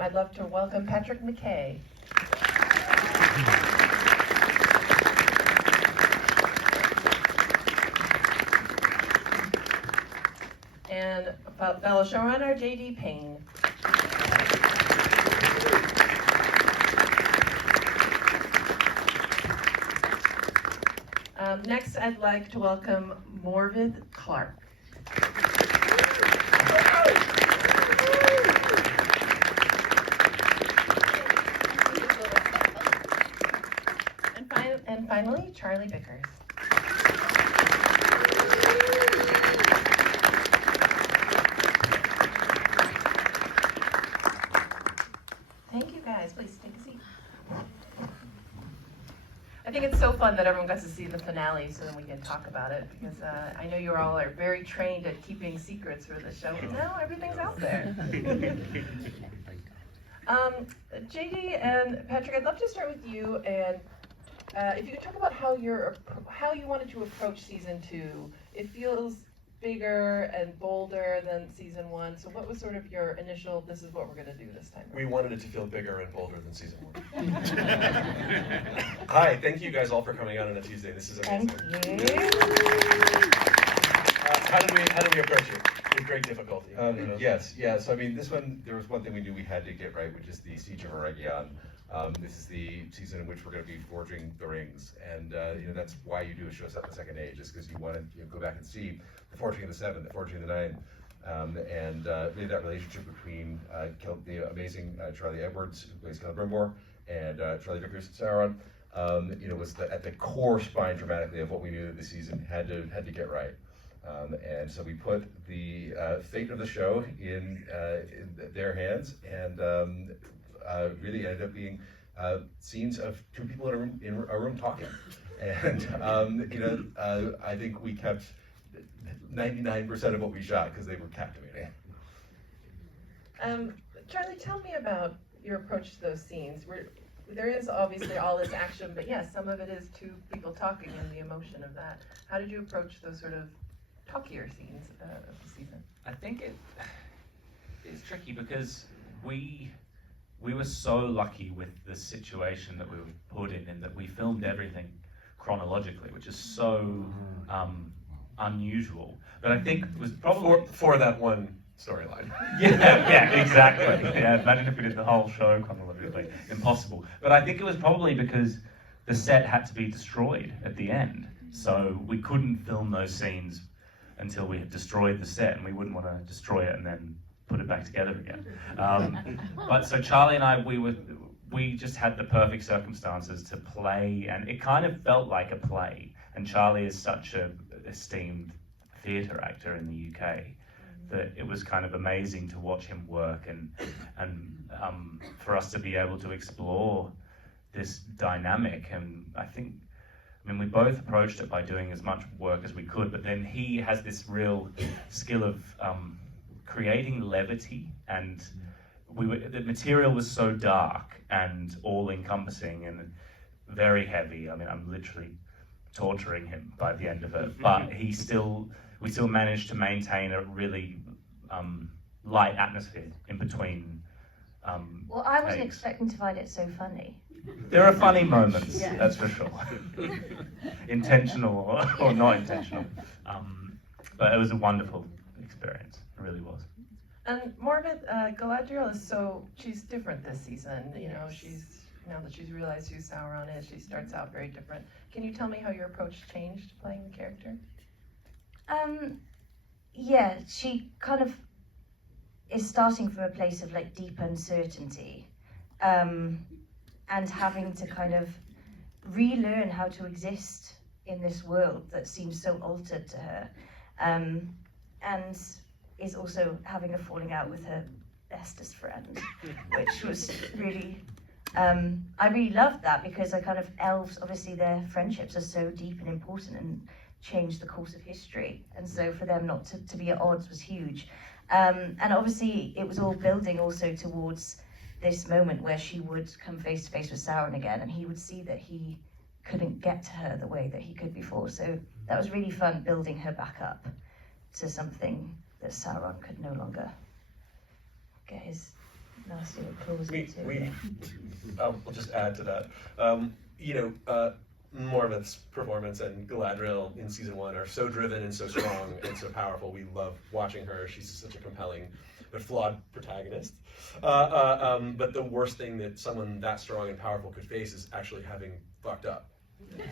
I'd love to welcome Patrick McKay. And fellow showrunner, J.D. Payne. Next, I'd like to welcome Morfydd Clark. And finally, Charlie Vickers. Thank you guys. Please take a seat. I think it's so fun that everyone got to see the finale so then we can talk about it, because I know you all are very trained at keeping secrets for the show, but now everything's out there. JD and Patrick, I'd love to start with you, and if you could talk about how you wanted to approach season 2. It feels bigger and bolder than season 1. So what was sort of your initial, this is what we're going to do this time? We wanted it to feel bigger and bolder than season 1. Hi, thank you guys all for coming out on a Tuesday. This is amazing. Thank you. How did we approach it? With great difficulty. Yes. So I mean, this one, there was one thing we knew we had to get right, which is the Siege of Eregion. This is the season in which we're going to be forging the rings, and that's why you do a show set in the Second Age, is because you want to go back and see the forging of the Seven, the forging of the Nine, and really that relationship between the amazing Charlie Edwards, who plays Celebrimbor, and Charlie Vickers, Sauron, was at the core spine dramatically of what we knew that the season had to get right. And so we put the fate of the show in their hands, and really ended up being scenes of two people in a room talking. And I think we kept 99% of what we shot because they were captivating. Charlie, tell me about your approach to those scenes. There is obviously all this action, but yes, some of it is two people talking and the emotion of that. How did you approach those sort of talkier scenes of the season? I think it's tricky because we were so lucky with the situation that we were put in that we filmed everything chronologically, which is so unusual. But I think it was probably for that one storyline. yeah, exactly. Yeah, imagine if we did the whole show chronologically. Impossible. But I think it was probably because the set had to be destroyed at the end. So we couldn't film those scenes until we had destroyed the set, and we wouldn't want to destroy it and then put it back together again. But so Charlie and I, we just had the perfect circumstances to play, and it kind of felt like a play. And Charlie is such an esteemed theatre actor in the UK that it was kind of amazing to watch him work, and for us to be able to explore this dynamic. And I mean, we both approached it by doing as much work as we could, but then he has this real skill of creating levity, and the material was so dark and all-encompassing and very heavy. I mean, I'm literally torturing him by the end of it, but we still managed to maintain a really light atmosphere in between. Well, I wasn't expecting to find it so funny. There are funny moments, Yeah. That's for sure. Intentional or not intentional. But it was a wonderful experience. It really was. And Morfydd, Galadriel she's different this season. Now that she's realized who Sauron is, she starts out very different. Can you tell me how your approach changed playing the character? Yeah, she kind of is starting from a place of like deep uncertainty, and having to kind of relearn how to exist in this world that seems so altered to her, and is also having a falling out with her bestest friend, which was really, I really loved that, because elves, obviously their friendships are so deep and important and change the course of history, and so for them not to be at odds was huge. And obviously it was all building also towards this moment where she would come face to face with Sauron again, and he would see that he couldn't get to her the way that he could before. So that was really fun, building her back up to something that Sauron could no longer get his nasty little claws into We it. I'll just add to that. Morfydd's performance and Galadriel in season 1 are so driven and so strong and so powerful. We love watching her. She's such a compelling but flawed protagonist. But the worst thing that someone that strong and powerful could face is actually having fucked up.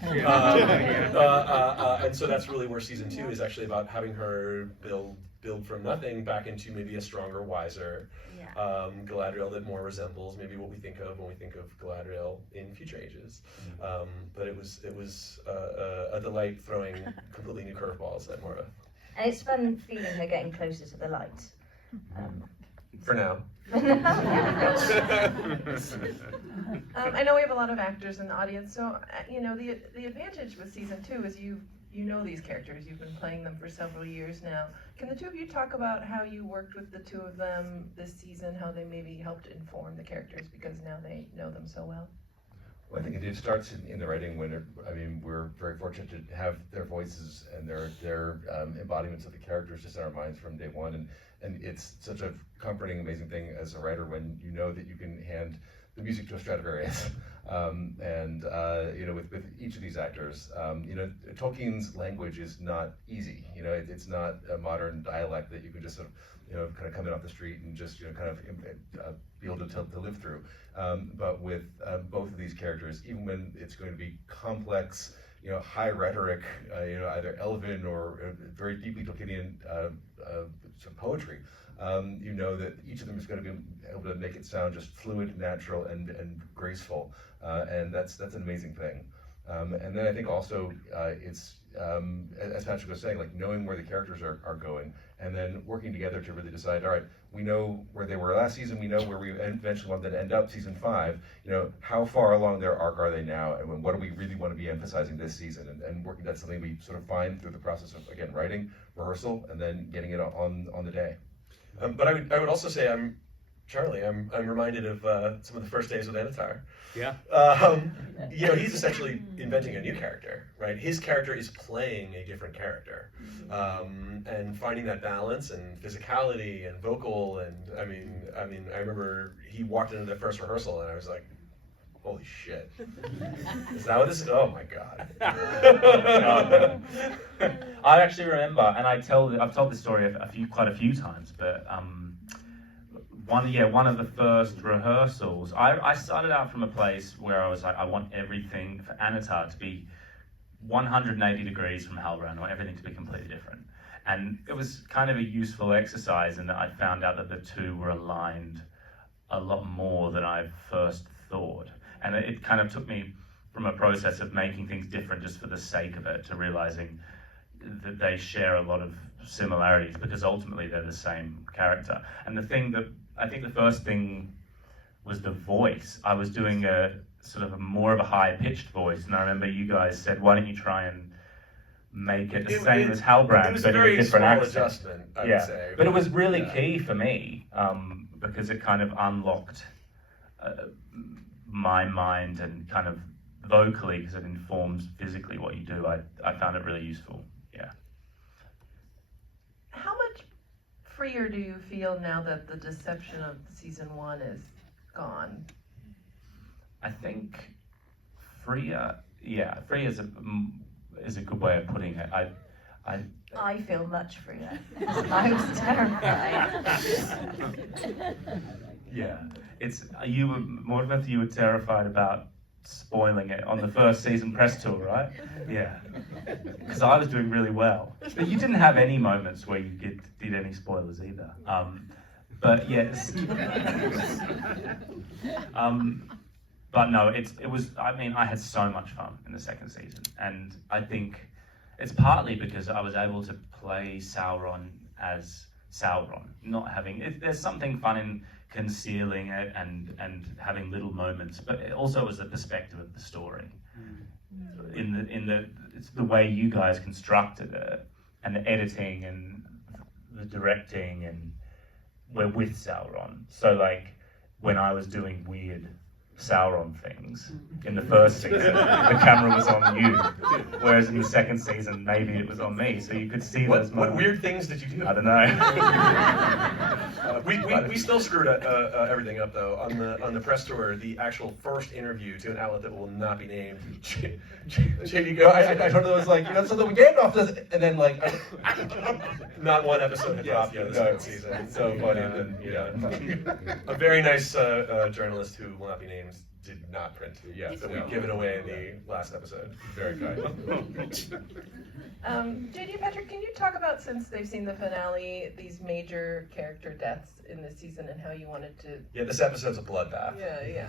And so that's really where season 2 is actually about having her build from nothing back into maybe a stronger, wiser Galadriel that more resembles maybe what we think of when we think of Galadriel in future ages. But it was a delight throwing completely new curveballs at Morfydd. And it's fun feeling her getting closer to the light. For now. I know we have a lot of actors in the audience, so the advantage with season 2 is you know these characters. You've been playing them for several years now. Can the two of you talk about how you worked with the two of them this season? How they maybe helped inform the characters because now they know them so well? Well, I think it starts in the writing when we're very fortunate to have their voices and their embodiments of the characters just in our minds from day one, and it's such a comforting, amazing thing as a writer when you know that you can hand the music to a Stradivarius. With each of these actors, Tolkien's language is not easy. It's not a modern dialect that you can just sort of, kind of come in off the street and just, kind of be able to live through. But with both of these characters, even when it's going to be complex, high rhetoric, either Elven or very deeply Tolkienian some poetry, that each of them is going to be able to make it sound just fluid, natural, and graceful, and that's an amazing thing. And then I think also it's as Patrick was saying, like knowing where the characters are going, and then working together to really decide. All right, we know where they were last season. We know where we eventually want them to end up season 5. How far along their arc are they now, and what do we really want to be emphasizing this season? And working, that's something we sort of find through the process of, again, writing, rehearsal, and then getting it on the day. But I would also say I'm reminded of some of the first days with LOTR. Yeah. He's essentially inventing a new character, right? His character is playing a different character, and finding that balance and physicality and vocal. And I remember he walked into the first rehearsal and I was like, holy shit. Is that what this is? Oh my God. I actually remember, and I've told this story quite a few times, but one of the first rehearsals, I started out from a place where I was like, I want everything for Anatar to be 180 degrees from Halbrand. I want everything to be completely different. And it was kind of a useful exercise in that I found out that the two were aligned a lot more than I first thought. And it kind of took me from a process of making things different just for the sake of it to realizing that they share a lot of similarities because ultimately they're the same character. And the thing that I think the first thing was the voice. I was doing a sort of more of a high-pitched voice, and I remember you guys said, why don't you try and make it the same as Halbrand, but in a different accent. Adjustment, I Yeah, would say. but it was really key for me because it kind of unlocked my mind and kind of vocally, because it informs physically what you do. I found it really useful. Yeah. How much freer do you feel now that the deception of season 1 is gone? I think freer is a good way of putting it. I feel much freer. I was terrified. Yeah, Morfydd, you were terrified about spoiling it on the first season press tour, right? Yeah, because I was doing really well, but you didn't have any moments where you did any spoilers either. But yes, but no, it was. I mean, I had so much fun in the second season, and I think it's partly because I was able to play Sauron as Sauron, not having. There's something fun in concealing it and having little moments, but it also was the perspective of the story. It's the way you guys constructed it, and the editing and the directing, and we're with Sauron. So like when I was doing weird Sauron things. In the first season, the camera was on you, whereas in the second season, maybe it was on me. So you could see those What moments. weird things did you do? I don't know. We still screwed everything up though on the press tour. The actual first interview to an outlet that will not be named. JD go. I don't know. It's like something we gave off, and then like Not one episode had dropped yet this no, season. it's so funny. And, And then, a very nice journalist who will not be named did not print. Yeah, that we've given away in the last episode. very kind. JD and Patrick, can you talk about, since they've seen the finale, these major character deaths in this season and how you wanted to, Yeah, this episode's a bloodbath.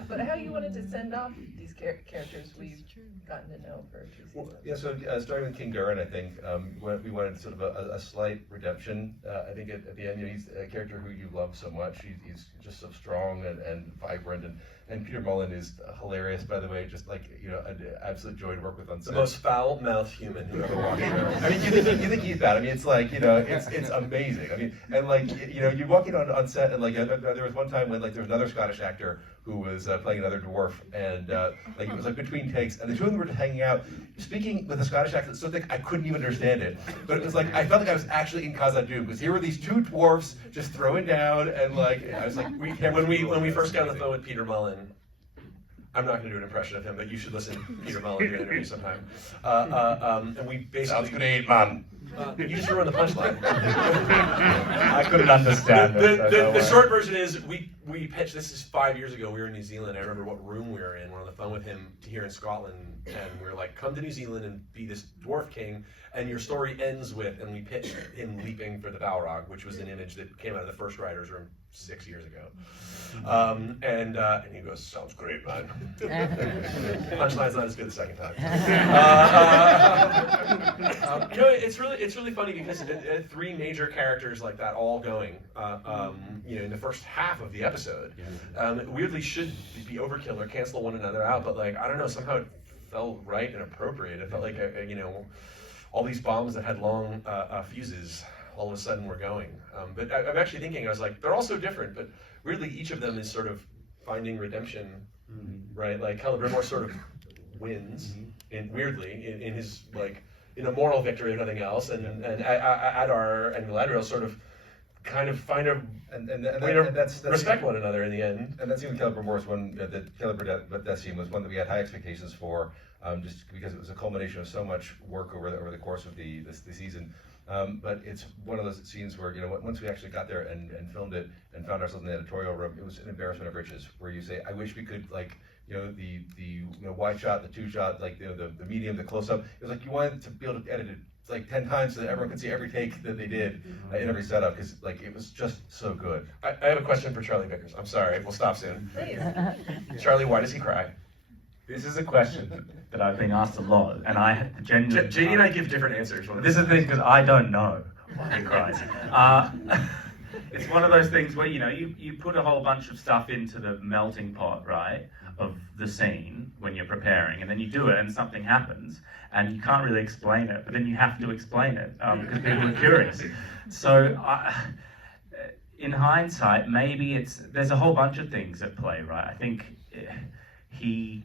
but how you wanted to send off these characters we've gotten to know for 2 seasons? Yeah, so starting with King Durin, I think we wanted sort of a slight redemption. I think at the end, he's a character who you love so much. He's just so strong and vibrant, and Peter Mullen is hilarious, by the way. Just like an absolute joy to work with on set. The most foul-mouthed human who ever walked around. I mean, you think he's bad. I mean, it's like it's amazing. I mean, and like you walk in on set, and like there was one time when like there was another Scottish actor who was playing another dwarf, and like it was like between takes, and the two of them were just hanging out, speaking with a Scottish accent so thick I couldn't even understand it. But it was like I felt like I was actually in Khazad-dûm, because here were these two dwarfs just throwing down, and like I was like, When we first got on the phone with Peter Mullen, I'm not going to do an impression of him, but you should listen to Peter Mullen do an interview sometime. And we basically sounds great, man. You just ruined the punchline. I couldn't understand it. The short version is we pitched, this is 5 years ago, we were in New Zealand. I remember what room we were in. We're on the phone with him here in Scotland, and we were like, come to New Zealand and be this dwarf king, and your story ends with, and we pitched him leaping for the Balrog, which was an image that came out of the first writer's room 6 years ago. And he goes, sounds great, man. Punchline's not as good the second time. It's really funny because three major characters like that all going, in the first half of the episode, weirdly should be overkill or cancel one another out, but like, I don't know, somehow it felt right and appropriate. It felt like, all these bombs that had long fuses all of a sudden were going. But I'm actually thinking, I was like, they're all so different, but weirdly each of them is sort of finding redemption, right? Like Celebrimbor sort of wins, weirdly, in his, like, in a moral victory if nothing else, and Adar and Galadriel sort of kind of find a way to respect one another in the end. And that scene with Celebrimbor's one, the Celebrimbor death scene was one that we had high expectations for, just because it was a culmination of so much work over the course of the season. But it's one of those scenes where, once we actually got there and filmed it and found ourselves in the editorial room, it was an embarrassment of riches, where you say, I wish we could, like, the wide shot, the two shot, like the medium, the close up. It was like you wanted to be able to edit it like 10 times so that everyone could see every take that they did in every setup, because like it was just so good. I have a question for Charlie Vickers. I'm sorry, we'll stop soon. Please. Charlie, why does he cry? This is a question that I've been asked a lot, and I genuinely... JD and I give different answers. This is the thing, because I don't know why he cries. It's one of those things where, you put a whole bunch of stuff into the melting pot, right, of the scene when you're preparing, and then you do it and something happens, and you can't really explain it, but then you have to explain it, because people are curious. So, in hindsight, maybe there's a whole bunch of things at play, right? I think he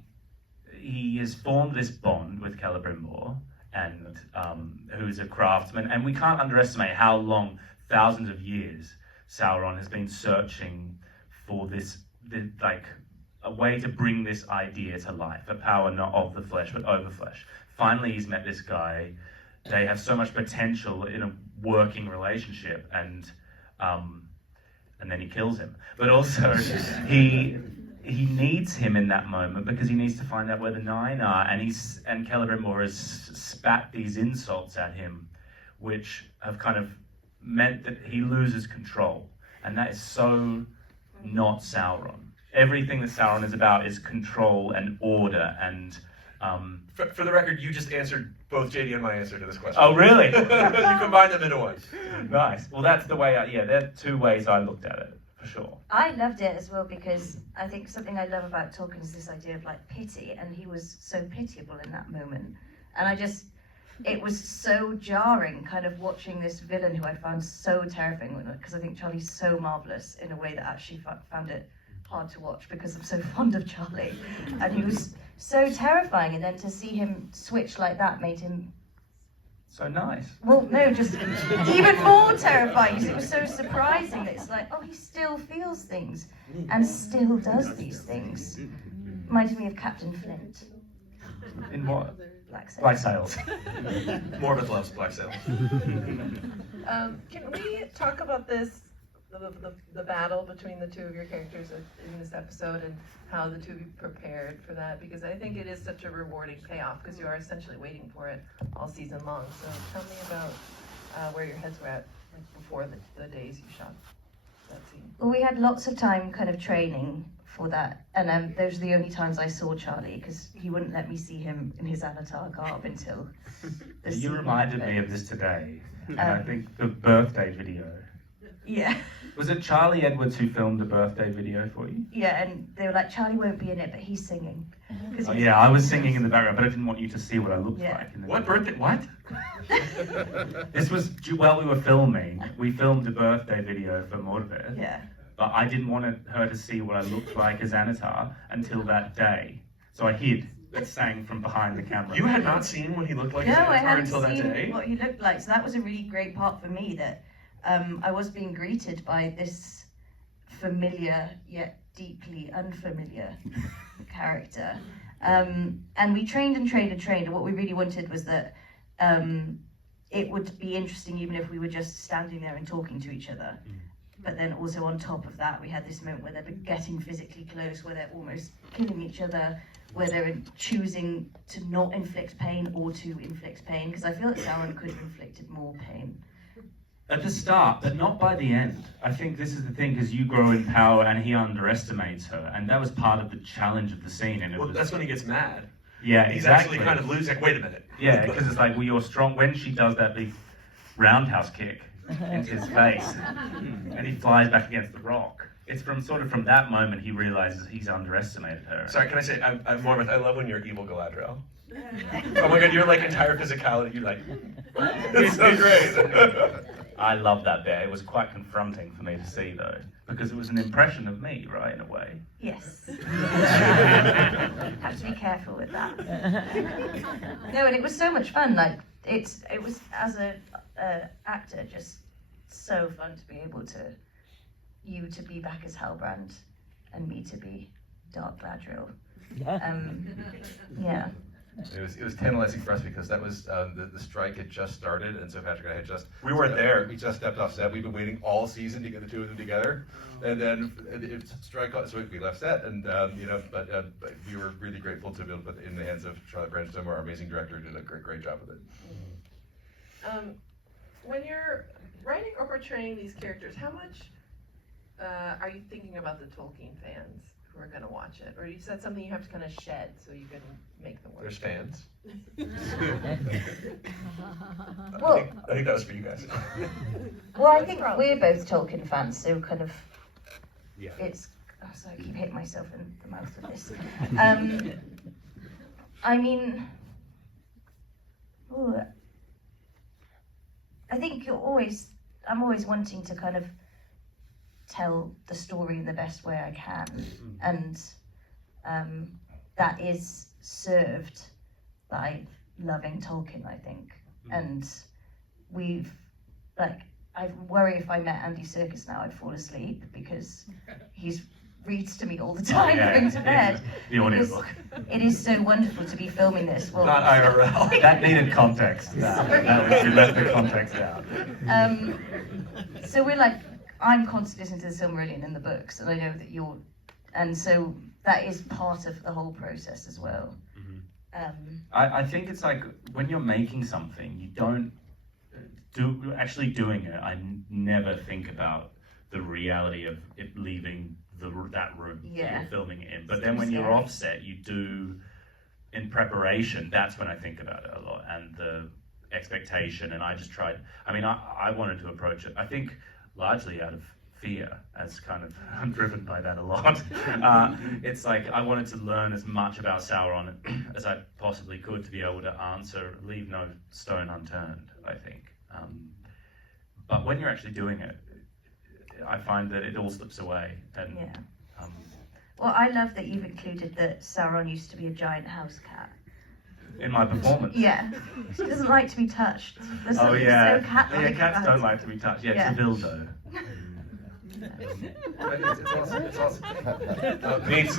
has formed this bond with Celebrimbor, and who's a craftsman, and we can't underestimate how long, thousands of years, Sauron has been searching for a way to bring this idea to life, a power not of the flesh but over flesh. Finally, he's met this guy. They have so much potential in a working relationship, and then he kills him. But also, he needs him in that moment because he needs to find out where the Nine are, and Celebrimbor has spat these insults at him, which have kind of meant that he loses control, and that is so not Sauron. Everything that Sauron is about is control and order, and For the record, you just answered both JD and my answer to this question. Oh, really? You combined them into one. Nice. Well, that's the way there are two ways I looked at it, for sure. I loved it as well, because I think something I love about Tolkien is this idea of like pity, and he was so pitiable in that moment. And it was so jarring kind of watching this villain who I found so terrifying, because I think Charlie's so marvellous in a way that actually found it hard to watch because I'm so fond of Charlie, and he was so terrifying. And then to see him switch like that made him, So nice. well, no, just even more terrifying. Because it was so surprising that it's like, oh, he still feels things and still does these things. Reminded me of Captain Flint. In what? Black Sails. Black Sails. Morfydd loves black sails. Can we talk about this, the battle between the two of your characters in this episode, and how the two of you prepared for that? Because I think it is such a rewarding payoff, because you are essentially waiting for it all season long. So tell me about where your heads were at, like, before the days you shot that scene. Well, we had lots of time kind of training for that, and those are the only times I saw Charlie, because he wouldn't let me see him in his avatar garb until the You scene reminded me happened. of this today, and I think the birthday video. Yeah. Was it Charlie Edwards who filmed the birthday video for you? Yeah, and they were like, Charlie won't be in it, but he's singing. 'Cause Oh, he's- yeah, I was singing in the background, but I didn't want you to see what I looked Yeah. like. In the What birthday? What? This was while we were filming. We filmed a birthday video for Morfydd, Yeah. but I didn't want her to see what I looked like as Anatar until that day. So I hid and sang from behind the camera. You had not seen what he looked like No, as I Avatar hadn't until that seen day? what he looked like, so that was a really great part for me, that I was being greeted by this familiar yet deeply unfamiliar character. And we trained and trained and trained, and what we really wanted was that it would be interesting even if we were just standing there and talking to each other. But then also on top of that, we had this moment where they're getting physically close, where they're almost killing each other, where they're choosing to not inflict pain or to inflict pain, because I feel that Sauron could have inflicted more pain. At the start, but not by the end. I think this is the thing, because you grow in power and he underestimates her, and that was part of the challenge of the scene. And it Well, was, that's when he gets mad. yeah, He's exactly. actually kind of losing. Like, wait a minute. Yeah, because it's like, well, you're strong. When she does that big roundhouse kick into his face, and he flies back against the rock. It's from that moment he realizes he's underestimated her. Sorry, can I say, I'm Morfydd, I love when you're evil Galadriel. Oh my god, your like entire physicality, you're like, it's so great. I love that bit. It was quite confronting for me to see, though, because it was an impression of me, right, in a way. Yes. Have to be careful with that. No, and it was so much fun. Like it was, as a actor, just so fun to be able to be back as Halbrand and me to be Dark Gladriel. Yeah. It was tantalizing for us because that was the strike had just started, and so Patrick and I had just We weren't there. We just stepped off set. We've been waiting all season to get the two of them together, and then strike got, so we left set, and but we were really grateful to be able to put it in the hands of Charlotte Branstad, our amazing director, who did a great job with it. When you're writing or portraying these characters, how much are you thinking about the Tolkien fans who are going to watch it? Or you said something you have to kind of shed so you can make them work? There's fans. Well, I think that was for you guys. well, I think we're both Tolkien fans, so kind of Yeah. it's. Oh, sorry, I keep hitting myself in the mouth with this. I mean, ooh, I think I'm always wanting to kind of tell the story in the best way I can, and that is served by loving Tolkien, I think. And I worry if I met Andy Serkis now, I'd fall asleep because he reads to me all the time going to bed. The audiobook. It is so wonderful to be filming this. Well, Not IRL. That needed context. You left the context out. So we're like, I'm constantly listening to the Silmarillion in the books, and I know that you're, and so that is part of the whole process as well. I think it's like when you're making something, you don't actually doing it. I never think about the reality of it leaving that room that Yeah. you're filming it in. But It's then too when you're scary. offset, you do in preparation. That's when I think about it a lot, and the expectation. And I just tried. I mean, I wanted to approach it. I think largely out of fear, as kind of I'm driven by that a lot. It's like I wanted to learn as much about Sauron as I possibly could to be able to leave no stone unturned, I think. But when you're actually doing it, I find that it all slips away, and Well, I love that you've included that Sauron used to be a giant house cat. In my performance. Yeah. He doesn't like to be touched. There's Oh something yeah. so cat-like Yeah, cats about don't it. like to be touched. Yeah, Yeah. it's a dildo. But it's also Needs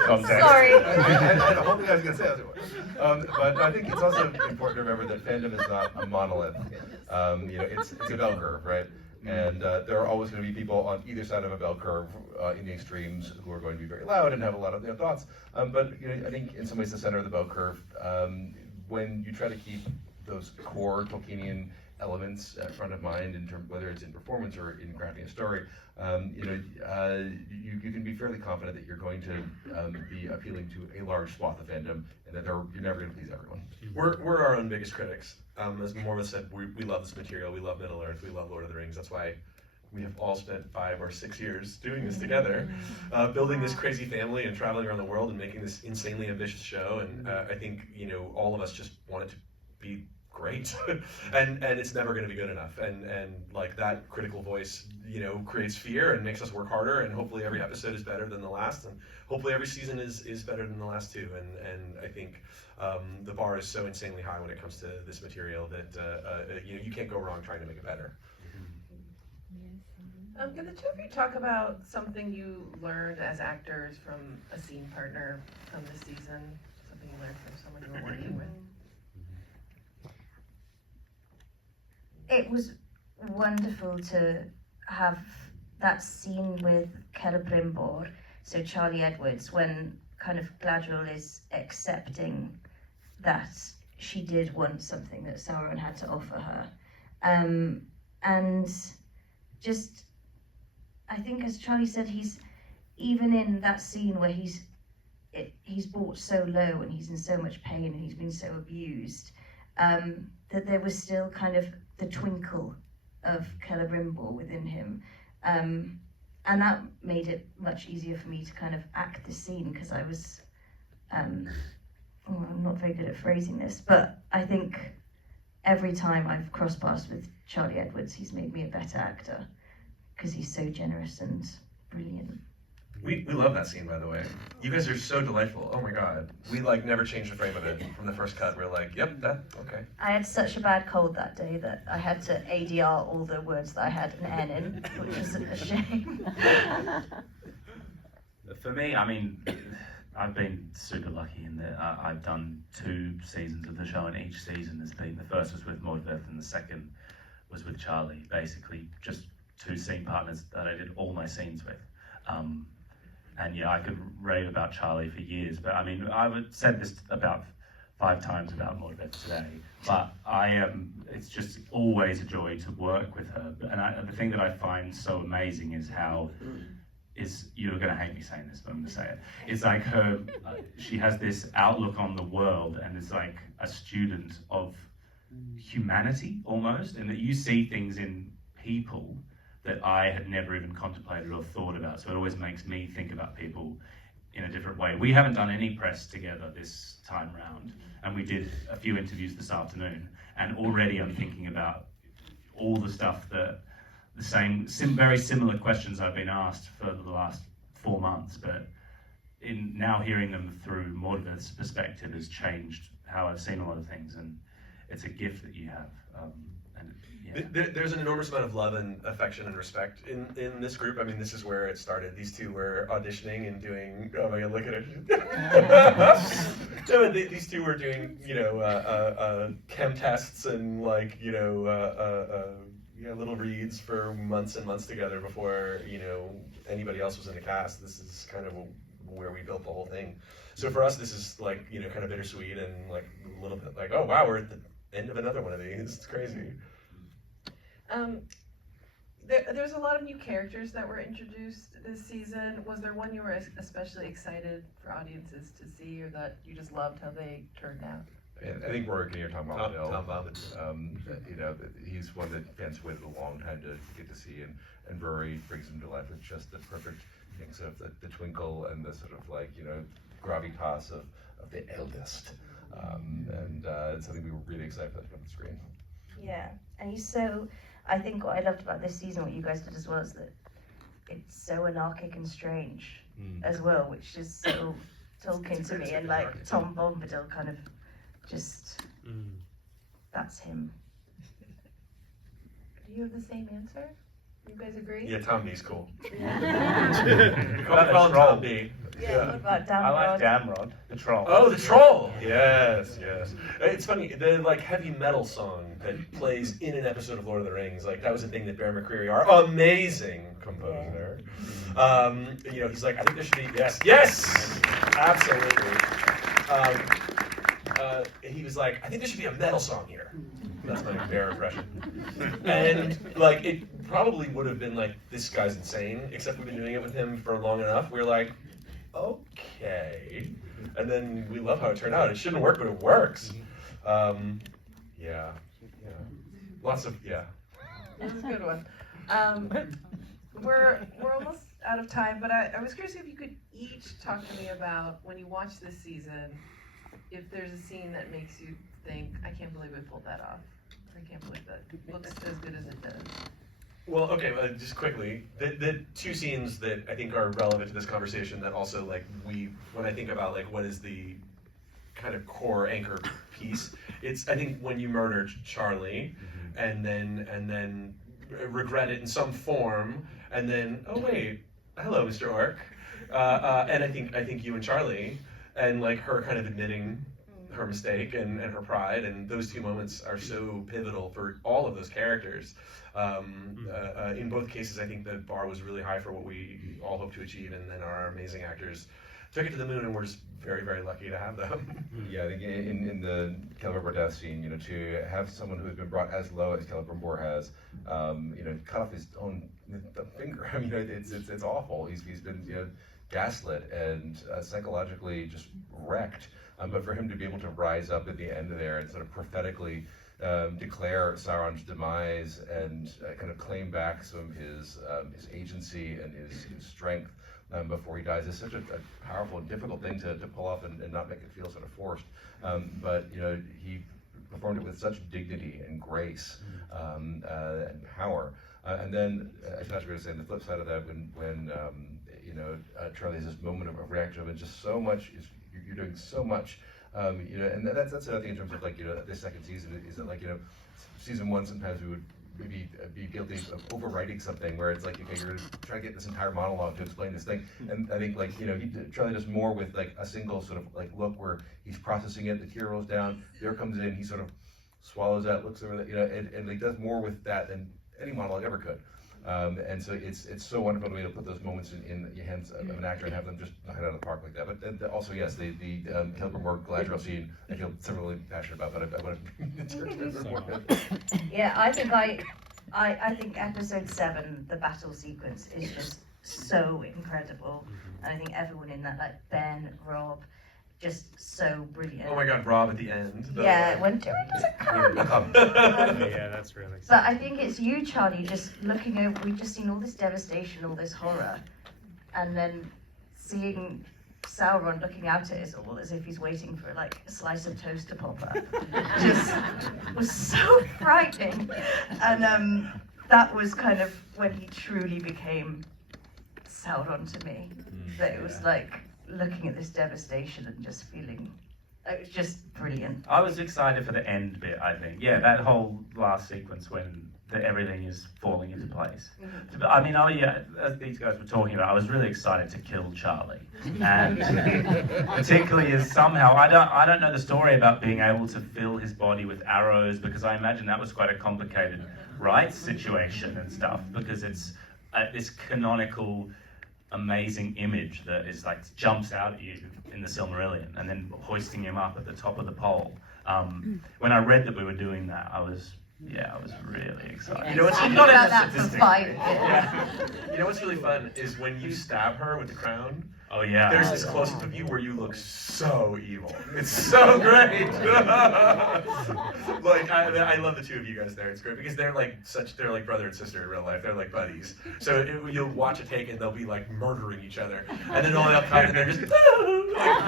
context. Sorry. the whole thing I was going to say. But I think it's also important to remember that fandom is not a monolith. It's a bell curve, right? And there are always going to be people on either side of a bell curve in the extremes who are going to be very loud and have a lot of thoughts. But I think in some ways the center of the bell curve, when you try to keep those core Tolkienian elements front of mind in terms whether it's in performance or in crafting a story, you can be fairly confident that you're going to be appealing to a large swath of fandom, and that you're never going to please everyone. We're our own biggest critics. As Morfydd said, we love this material. We love Middle Earth. We love Lord of the Rings. That's why we have all spent 5 or 6 years doing this together, building this crazy family and traveling around the world and making this insanely ambitious show. And I think all of us just want it to be great, and it's never going to be good enough. And like that critical voice, creates fear and makes us work harder. And hopefully every episode is better than the last, and hopefully every season is better than the last too. And I think the bar is so insanely high when it comes to this material that you can't go wrong trying to make it better. Can the two of you talk about something you learned as actors from a scene partner from this season? Something you learned from someone you were working with? It was wonderful to have that scene with Celebrimbor, so Charlie Edwards, when kind of Galadriel is accepting that she did want something that Sauron had to offer her. And just, I think as Charlie said, he's, even in that scene where he's brought so low and he's in so much pain and he's been so abused, that there was still kind of the twinkle of Celebrimbor within him. And that made it much easier for me to kind of act the scene, because I was, I'm not very good at phrasing this, but I think every time I've crossed paths with Charlie Edwards, he's made me a better actor, because he's so generous and brilliant. We love that scene, by the way. You guys are so delightful. Oh my god. We never changed the frame of it from the first cut. We're like, yep, that, okay. I had such a bad cold that day that I had to ADR all the words that I had an N in, which was a shame. For me, I mean, I've been super lucky in that I've done 2 seasons of the show, and each season has been, the first was with Morfydd and the second was with Charlie. Basically, just 2 scene partners that I did all my scenes with. And yeah, I could rave about Charlie for years, but I mean, I've said this about 5 times about Morfydd today, but it's just always a joy to work with her. And the thing that I find so amazing is you're gonna hate me saying this, but I'm gonna say it. It's like she has this outlook on the world and is like a student of humanity almost, and that you see things in people that I had never even contemplated or thought about. So it always makes me think about people in a different way. We haven't done any press together this time round, and we did a few interviews this afternoon, and already I'm thinking about all the stuff that very similar questions I've been asked for the last 4 months, but in now hearing them through Morfydd's perspective has changed how I've seen a lot of things, and it's a gift that you have. There's an enormous amount of love and affection and respect in this group. I mean, this is where it started. These 2 were auditioning and doing, oh my god, look at it. These 2 were doing, chem tests and little reads for months and months together before, anybody else was in the cast. This is kind of where we built the whole thing. So for us, this is kind of bittersweet and a little bit oh wow, we're at the end of another one of these. It's crazy. There's a lot of new characters that were introduced this season. Was there one you were especially excited for audiences to see, or that you just loved how they turned out? I think we're going to Tom Bombadil. Tom Bombadil. He's one that fans waited a long time to get to see, and Rory brings him to life with just the perfect mix of the twinkle and the sort of gravitas of the eldest. And it's something we were really excited for that to come to the screen. Yeah, and he's so, I think what I loved about this season, what you guys did as well, is that it's so anarchic and strange. as well, which is so Tolkien to me, and like Tom Bombadil kind of just, that's him. Do you have the same answer? You guys agree? Yeah, Tom B's cool. Yeah. Call him Tom B. What about Damrod? I like Damrod, the troll. Oh, the troll! Yes, yes. It's funny, the like heavy metal song that plays in an episode of Lord of the Rings, like that was a thing that Bear McCreary, our amazing composer, you know, he's like, I think there should be, yes, absolutely. He was like, I think there should be a metal song here. That's my Bear impression. And like, it probably would have been like, this guy's insane, except we've been doing it with him for long enough. We were like, okay. And then we love how it turned out. It shouldn't work, but it works. Yeah. Lots of, That's a good one. We're almost out of time, but I was curious if you could each talk to me about, when you watch this season, if there's a scene that makes you think, I can't believe we pulled that off. I can't believe that looks as good as it does. well, okay, just quickly, the two scenes that I think are relevant to this conversation that also, like, when I think about, like, what is the kind of core anchor piece, it's, I think, when you murder Charlie, and then regret it in some form, and then, oh wait, hello, Mr. Orc, and I think you and Charlie, and like her kind of admitting her mistake and her pride, and those two moments are so pivotal for all of those characters. In both cases, I think the bar was really high for what we all hope to achieve, and then our amazing actors took it to the moon, and we're just very, very lucky to have them. Yeah, I think in the Celebrimbor death scene, you know, to have someone who's been brought as low as Celebrimbor has, you know, cut off his own finger. I mean, it's awful. He's been, you know, gaslit and psychologically just wrecked. But for him to be able to rise up at the end of there and sort of prophetically declare Sauron's demise and kind of claim back some of his agency and his strength before he dies is such a powerful and difficult thing to pull off and not make it feel sort of forced. But you know, he performed it with such dignity and grace and power. And then, as Patrick was saying, the flip side of that, when you know, Charlie has this moment of reaction and just so much you're doing so much, you know, and that's another thing in terms of, like, you know, this second season is that, like, you know, season one sometimes we would maybe be guilty of overwriting something where it's like, okay, you're gonna try to get this entire monologue to explain this thing, and I think, like, you know, Charlie does more with like a single sort of like look where he's processing it, the tear rolls down, Bear comes in, he sort of swallows that, looks over that, you know, and he does more with that than any monologue ever could. And so it's so wonderful to be able to put those moments in the hands of an actor and have them just knock it out of the park like that. But then also, yes, the Celebrimbor Galadriel scene, I feel similarly passionate about, but I want to Yeah, I think episode 7, the battle sequence, is just so incredible, and I think everyone in that, like Ben, Rob, just so brilliant. Oh my God, Rob at the end. Yeah, when Tyrion doesn't come. Yeah, that's really. But I think it's you, Charlie, just looking over. We've just seen all this devastation, all this horror, and then seeing Sauron looking out at us all as if he's waiting for like a slice of toast to pop up. Just was so frightening, and that was kind of when he truly became Sauron to me. That it was like looking at this devastation and just feeling, it was just brilliant. I was excited for the end bit, I think. Yeah, that whole last sequence when everything is falling into place. I mean, as these guys were talking about, I was really excited to kill Charlie. And particularly as somehow, I don't know the story about being able to fill his body with arrows, because I imagine that was quite a complicated rights situation and stuff, because it's this canonical amazing image that is like jumps out at you in the Silmarillion, and then hoisting him up at the top of the pole. When I read that we were doing that, I was really excited. You know what's Talking not about as that for sadistic. 5 years. Yeah. You know what's really fun is when you stab her with the crown. Oh yeah. There's this close-up of you where you look so evil. It's so great. Like I love the two of you guys there. It's great because they're like brother and sister in real life. They're like buddies. So you'll watch a take and they'll be like murdering each other, and then they'll come and they're just like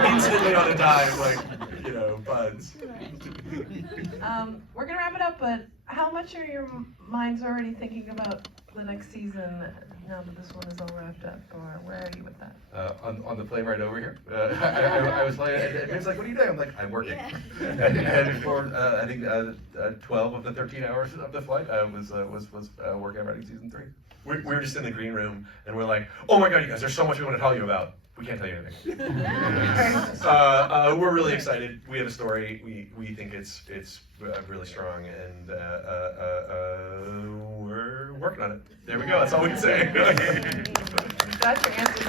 instantly on a dime, like, you know, buds. We're gonna wrap it up, but how much are your minds already thinking about the next season now that this one is all wrapped up, or where are you with that? On the plane right over here, I was playing, and he was like, "What are you doing?" I'm like, "I'm working." And for I think 12 of the 13 hours of the flight, I was working on writing season 3. We were just in the green room, and we're like, "Oh my God, you guys! There's so much we want to tell you about. We can't tell you anything." We're really excited. We have a story. We think it's really strong, and we're working on it. There we go. That's all we can say. That's your answer,